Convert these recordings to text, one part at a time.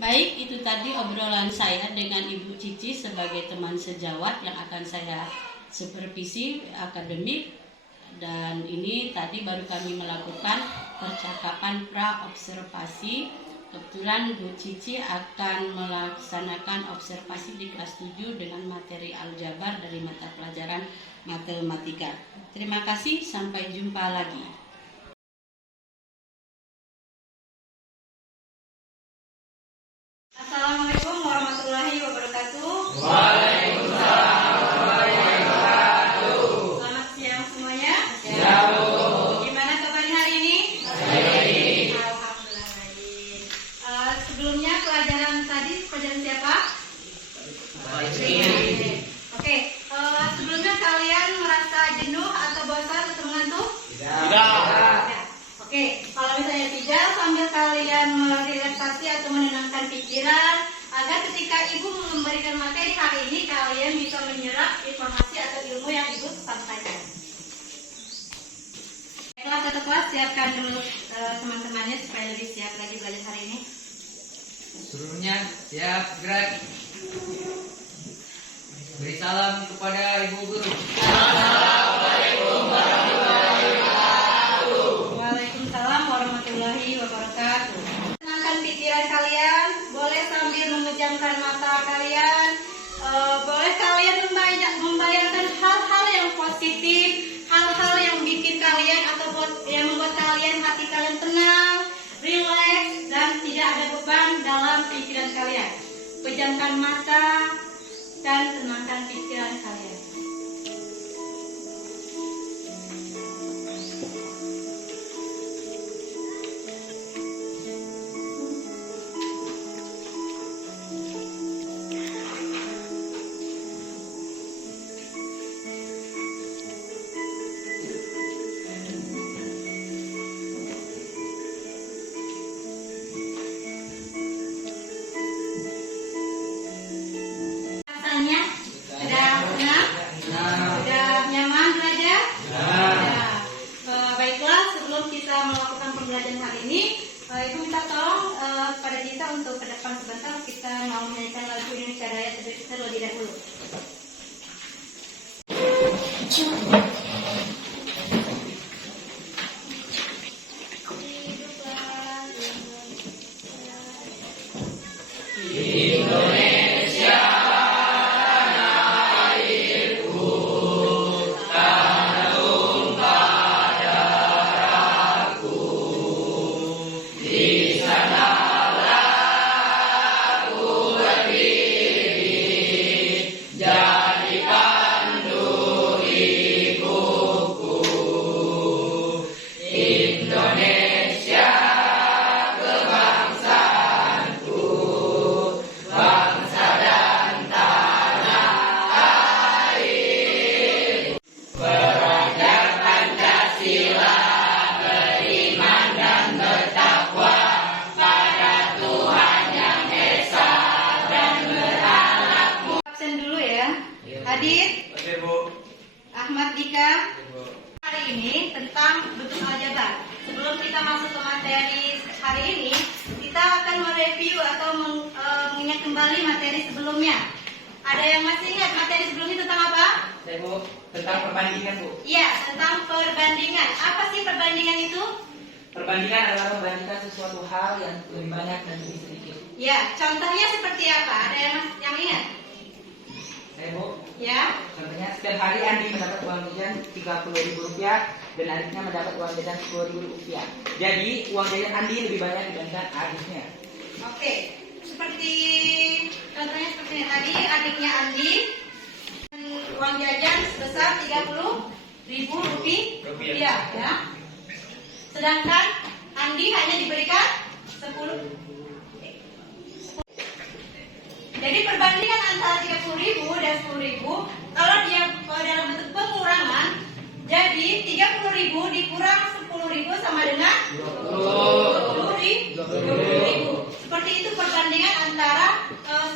Baik, itu tadi obrolan saya dengan Ibu Cici sebagai teman sejawat yang akan saya supervisi akademik. Dan ini tadi baru kami melakukan percakapan pra-observasi. Kebetulan Bu Cici akan melaksanakan observasi di kelas 7 dengan materi aljabar dari mata pelajaran matematika. Terima kasih, sampai jumpa lagi. Assalamualaikum warahmatullahi wabarakatuh. Waalaikumsalam warahmatullahi wabarakatuh. Selamat siang semuanya. Siang, Bu. Gimana kabarnya hari ini? Baik. Alhamdulillah baik. Sebelumnya pelajaran tadi pelajaran siapa? Oke. Sebelumnya kalian merasa jenuh atau bosan atau mengantuk? Tidak. Oke, kalau misalnya tidak, sambil kalian merelaksasi atau menenangkan pikiran, agar ketika Ibu memberikan materi hari ini, kalian bisa menyerap informasi atau ilmu yang Ibu sampaikan. Kelas satu kelas, siapkan dulu teman-temannya supaya lebih siap lagi belajar hari ini. Seluruhnya siap gerak. Beri salam kepada Ibu Guru. Waalaikumsalam warahmatullahi wabarakatuh. Tenangkan pikiran kalian, boleh sambil memejamkan mata kalian, boleh kalian membayangkan hal-hal yang positif, hal-hal yang bikin kalian atau yang membuat kalian hati kalian tenang, rileks, dan tidak ada beban dalam pikiran kalian. Pejamkan mata dan tenangkan pikiran kalian. Rasanya sudah tenang? Sudah nyaman belajar? Baiklah, sebelum kita melakukan pembelajaran hari ini, Ibu minta tolong kepada kita untuk ke depan sebentar, kita mau menyanyikan lagu Indonesia Raya terlebih dahulu. Absen dulu ya. Adit, Oke, Bu. Ahmad Dika. Hari ini tentang bentuk aljabar. Sebelum kita masuk ke materi hari ini, kita akan mereview atau mengingat kembali materi sebelumnya. Ada yang masih ingat materi sebelumnya tentang apa? Oke, Bu. Tentang perbandingan, Bu. Iya, tentang perbandingan. Apa sih perbandingan itu? Perbandingan adalah membandingkan sesuatu hal yang lebih banyak dan lebih sedikit. Ya, contohnya seperti apa? Ada yang ingat? Oke, Bu. Ya. Contohnya setiap hari Andi mendapat uang jajan Rp30.000 dan adiknya mendapat uang jajan Rp10.000. Jadi uang jajan Andi lebih banyak dibandingkan adiknya. Oke. Contohnya seperti ini tadi, adiknya Andi uang jajan sebesar Rp30.000 ya. Sedangkan Andi hanya diberikan 10. Jadi perbandingan antara 30.000 dan 10.000, kalau dia dalam bentuk pengurangan, jadi 30.000 dikurang 10.000 sama dengan 20.000. Seperti itu perbandingan antara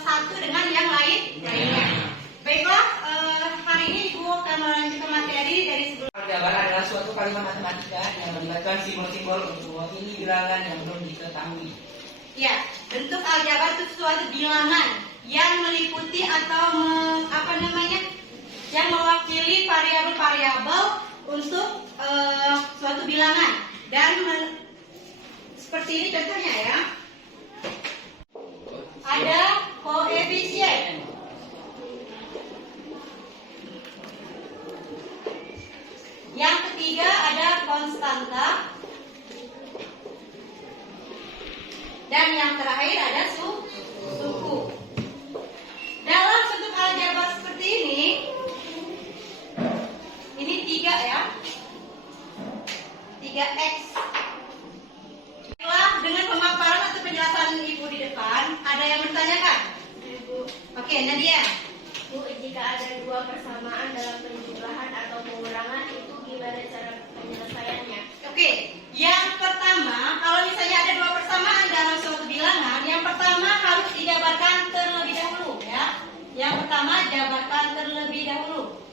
satu dengan yang lainnya. Baiklah, hari ini Ibu akan melanjutkan materi dari sebelum. Aljabar adalah suatu kalimat matematika yang melibatkan simbol-simbol untuk mewakili bilangan yang belum diketahui. Ya, bentuk aljabar itu suatu bilangan yang meliputi atau yang mewakili variabel-variabel untuk suatu bilangan. Dan seperti ini contohnya ya. Ada koefisien. Yang ketiga ada konstanta. Dan yang terakhir ada suku. Dalam bentuk aljabar seperti ini 3 ya. 3x. Setelah dengan pemaparan atau penjelasan Ibu di depan, ada yang bertanyakan? Oke, Nadia. Bu, jika ada dua persamaan dalam penjumlahan atau pengurangan, itu gimana cara penyelesaiannya? Oke, yang pertama, kalau misalnya ada dua persamaan dalam suatu bilangan, yang pertama harus dijabarkan terlebih dahulu ya. Yang pertama jabarkan terlebih dahulu.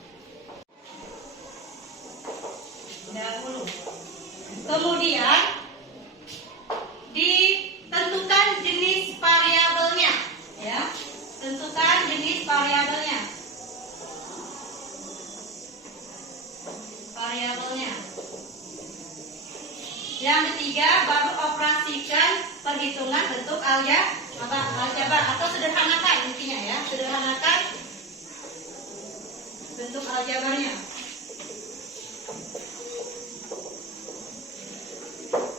Kemudian ditentukan jenis variabelnya ya. Tentukan jenis variabelnya. Yang ketiga, baru operasikan perhitungan bentuk aljabar atau sederhanakan intinya ya, sederhanakan bentuk aljabarnya.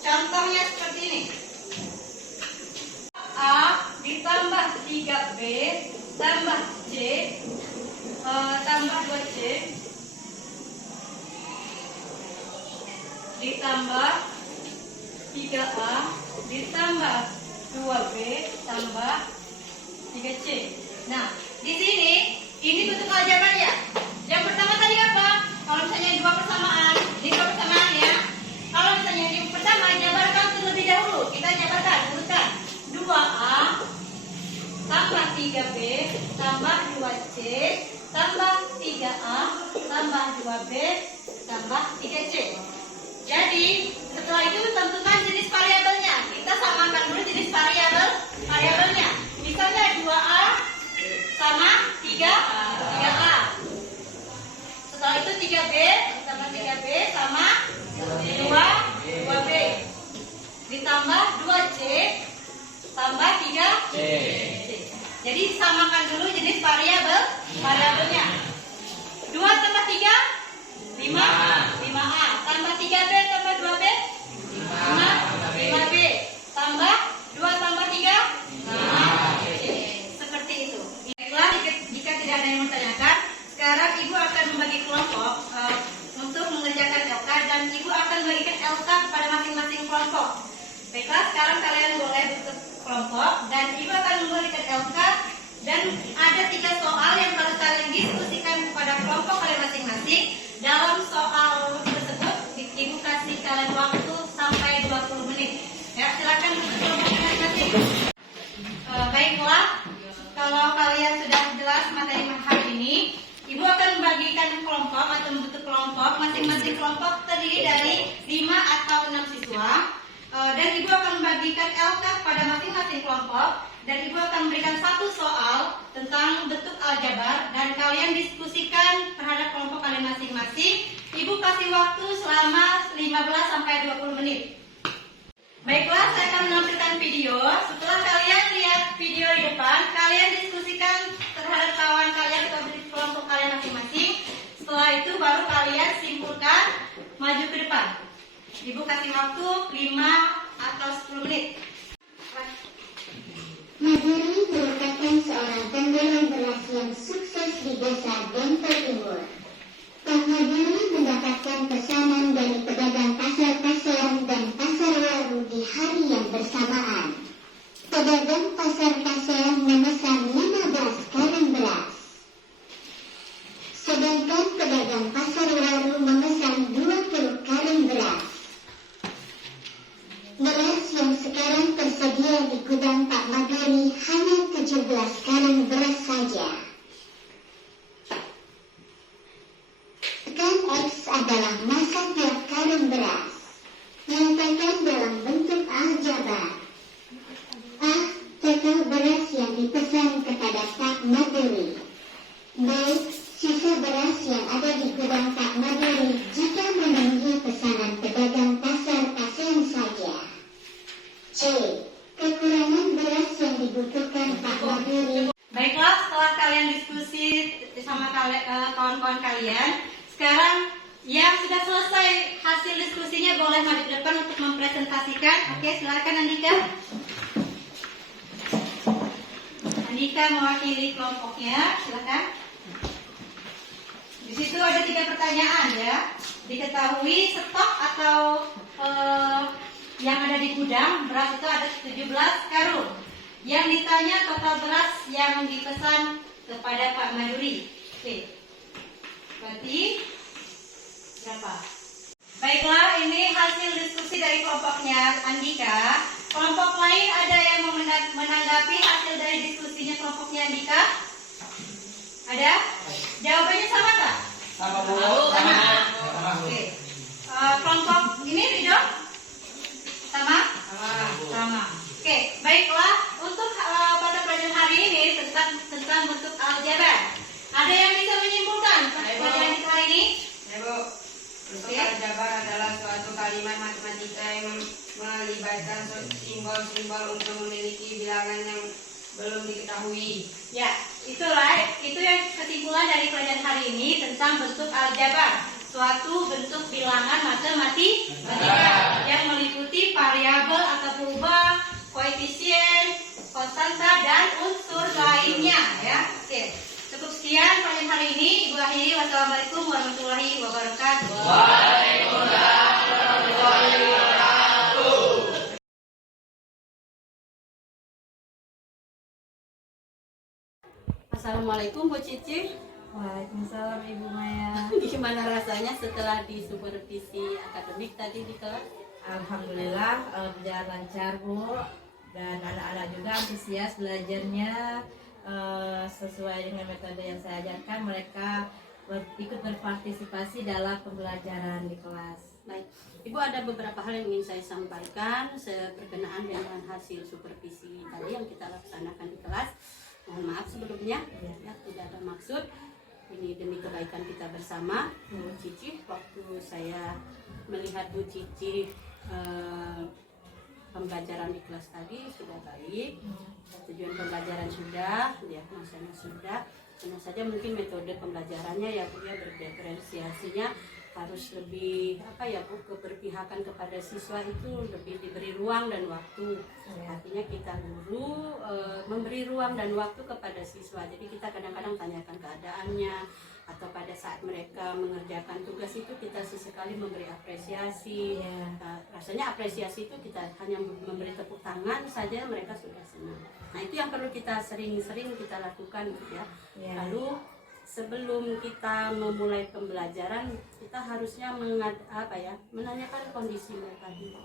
Contohnya seperti ini. A ditambah 3B tambah C tambah 2C ditambah 3A ditambah 2B tambah 3C. Nah, di sini ini bentuk aljabar ya. Yang pertama tadi apa? Kalau misalnya dua persamaan, ya. Kalau misalnya yang pertama jabarkan terlebih dahulu. Kita jabarkan, urutkan 2A tambah 3B tambah 2C tambah 3A tambah 2B tambah 3C. Jadi setelah itu tentukan jenis variabelnya. Kita samakan dulu jenis variabelnya. Misalnya 2A sama 3A. Setelah itu 3B tambah 3B sama 2B ditambah 2C tambah 3C. Jadi samakan dulu jenis variabelnya. 2 tambah 3 5A tambah 3B tambah 2B 5B tambah 2 tambah 3 5C. Seperti itu. Baiklah, jika tidak ada yang bertanyakan, sekarang Ibu akan membagi kelompok untuk mengerjakan LK dan Ibu akan membagikan LK kepada masing-masing kelompok. Baiklah, sekarang kalian boleh bentuk kelompok dan Ibu akan memberikan LK dan ada 3 soal yang harus kalian diskusikan kepada kelompok kalian masing-masing. Dalam soal tersebut Ibu kasih kalian waktu sampai 20 menit. Ya, silakan bentuk kelompok masing-masing. Baiklah, kalau kalian sudah jelas materi hari ini, Ibu akan membagikan kelompok atau membentuk kelompok. Masing-masing kelompok terdiri dari 5 atau 6 siswa. Dan Ibu akan membagikan LK kepada masing-masing kelompok. Dan Ibu akan memberikan 1 soal tentang bentuk aljabar. Dan kalian diskusikan terhadap kelompok kalian masing-masing. Ibu kasih waktu selama 15-20 menit. Baiklah, saya akan menampilkan video. Setelah kalian lihat video di depan, kalian diskusikan terhadap kawan kalian atau kelompok kalian masing-masing. Setelah itu baru kalian simpulkan, maju ke depan. Ibu kasih waktu 5 atau 10 menit. Maduri merupakan seorang penjual beras yang sukses di desa Dempel Timur. Kang Maduri mendapatkan pesanan dari pedagang pasar-pasaran dan pasar waru di hari yang bersamaan. Pedagang pasar-pasaran memesan 15 karung beras. Sedangkan pedagang pasar waru memesan 20 karung beras. Beras yang sekarang tersedia di gudang Pak Maduri hanya 17 karung beras saja. Tekan X adalah massa tiap karung beras. Nyatakan dalam bentuk aljabar. A. Total beras yang kawan-kawan kalian. Sekarang yang sudah selesai hasil diskusinya boleh maju ke depan untuk mempresentasikan. Oke, silakan Andika. Andika mewakili kelompoknya, silakan. Di situ ada 3 pertanyaan ya. Diketahui stok atau yang ada di gudang beras itu ada 17 karung. Yang ditanya total beras yang dipesan kepada Pak Maduri. Oke. Berarti berapa? Baiklah, ini hasil diskusi dari kelompoknya Andika. Kelompok lain ada yang mau menanggapi hasil dari diskusinya kelompoknya Andika? Ada? Jawabannya sama tak? Sama Bu. Sama. Sama Bu. Oke. Kelompok ini Ridho? Sama? Sama. Oke, baiklah. Untuk pada pelajaran hari ini tentang bentuk aljabar. Ada yang bisa menyimpulkan pelajaran kita hari ini? Ya Bu, bentuk aljabar adalah suatu kalimat matematika yang melibatkan simbol-simbol untuk memiliki bilangan yang belum diketahui. Ya, itu yang kesimpulan dari pelajaran hari ini tentang bentuk aljabar, suatu bentuk bilangan matematika yang meliputi variabel atau perubahan, koefisien, konstanta dan unsur lainnya ya. Oke. Cukup sekian pelajaran hari ini. Ibu akhiri. Wassalamualaikum warahmatullahi wabarakatuh. Waalaikumsalam warahmatullahi wabarakatuh. Assalamualaikum Bu Cici. Waalaikumsalam Ibu Maya. Gimana rasanya setelah disupervisi akademik tadi di kelas? Alhamdulillah berjalan lancar Bu, dan anak-anak juga antusias belajarnya sesuai dengan metode yang saya ajarkan. Mereka ikut berpartisipasi dalam pembelajaran di kelas. Baik, Ibu ada beberapa hal yang ingin saya sampaikan berkenaan dengan hasil supervisi tadi yang kita laksanakan di kelas. Mohon maaf sebelumnya, ya tidak ada maksud. Ini demi kebaikan kita bersama. Bu Cici, waktu saya melihat Bu Cici pembelajaran di kelas tadi sudah baik, tujuan pembelajaran sudah, diagnosanya sudah. Hanya saja mungkin metode pembelajarannya ya Bu ya, berdiferensiasinya harus lebih Bu, keberpihakan kepada siswa itu lebih diberi ruang dan waktu. Artinya kita guru memberi ruang dan waktu kepada siswa. Jadi kita kadang-kadang tanyakan keadaannya, atau pada saat mereka mengerjakan tugas itu kita sesekali memberi apresiasi. Rasanya apresiasi itu kita hanya memberi tepuk tangan saja mereka sudah senang. Nah itu yang perlu kita sering-sering kita lakukan gitu ya. Lalu sebelum kita memulai pembelajaran kita harusnya menanyakan kondisi mereka dulu.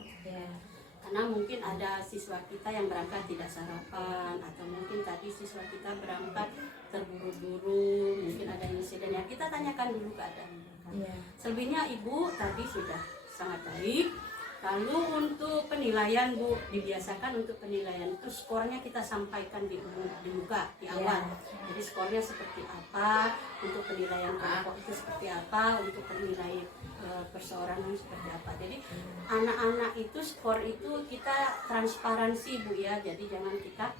Karena mungkin ada siswa kita yang berangkat tidak sarapan, atau mungkin tadi siswa kita berangkat terburu-buru, mungkin ada insiden yang kita tanyakan dulu keadaan mereka. Selebihnya Ibu tadi sudah sangat baik. Lalu untuk penilaian Bu, dibiasakan untuk penilaian itu skornya kita sampaikan di muka di awal. Jadi skornya seperti apa, untuk penilaian kelompok itu seperti apa, untuk penilaian perseorangan seperti apa. Jadi anak-anak itu skor itu kita transparansi Bu ya. Jadi jangan kita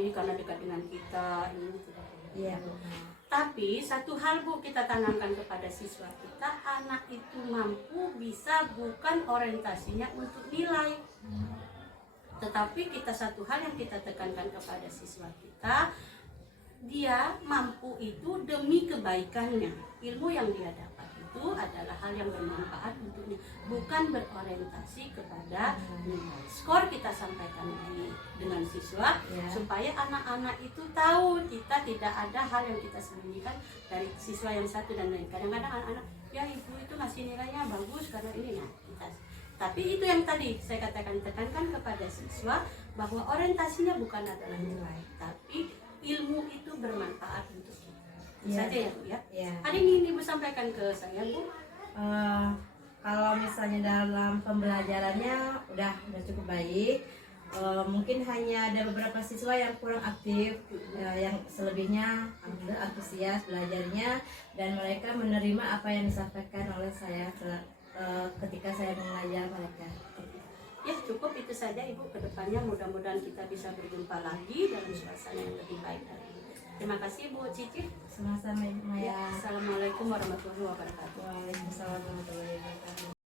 ini karena dekat dengan kita ini tidak boleh. Tapi satu hal Bu kita tanamkan kepada siswa kita, anak itu mampu bisa bukan orientasinya untuk nilai. Tetapi kita satu hal yang kita tekankan kepada siswa kita, dia mampu itu demi kebaikannya. Ilmu yang dia dapat itu adalah hal yang bermanfaat untuknya, bukan berorientasi kepada nilai. Skor kita sampaikan dengan siswa supaya anak-anak itu tahu kita tidak ada hal yang kita sembunyikan dari siswa yang satu dan lain. Kadang-kadang anak-anak, ya ibu itu ngasih nilainya bagus karena ini kita. Tapi itu yang tadi saya katakan, tekankan kepada siswa bahwa orientasinya bukan adalah nilai, tapi ilmu itu bermanfaat untuk kita. Saja ya Bu ya. Ada yang ingin Ibu sampaikan ke saya Bu? Kalau misalnya dalam pembelajarannya udah cukup baik. Mungkin hanya ada beberapa siswa yang kurang aktif, yang selebihnya antusias belajarnya, dan mereka menerima apa yang disampaikan oleh saya ketika saya mengajar mereka. Ya cukup itu saja Ibu. Kedepannya mudah-mudahan kita bisa berjumpa lagi dalam suasana yang lebih baik dari ini. Terima kasih Bu Cici. Sama-sama Ibu Ya, Maya. Assalamualaikum warahmatullahi wabarakatuh. Waalaikumsalam warahmatullahi wabarakatuh.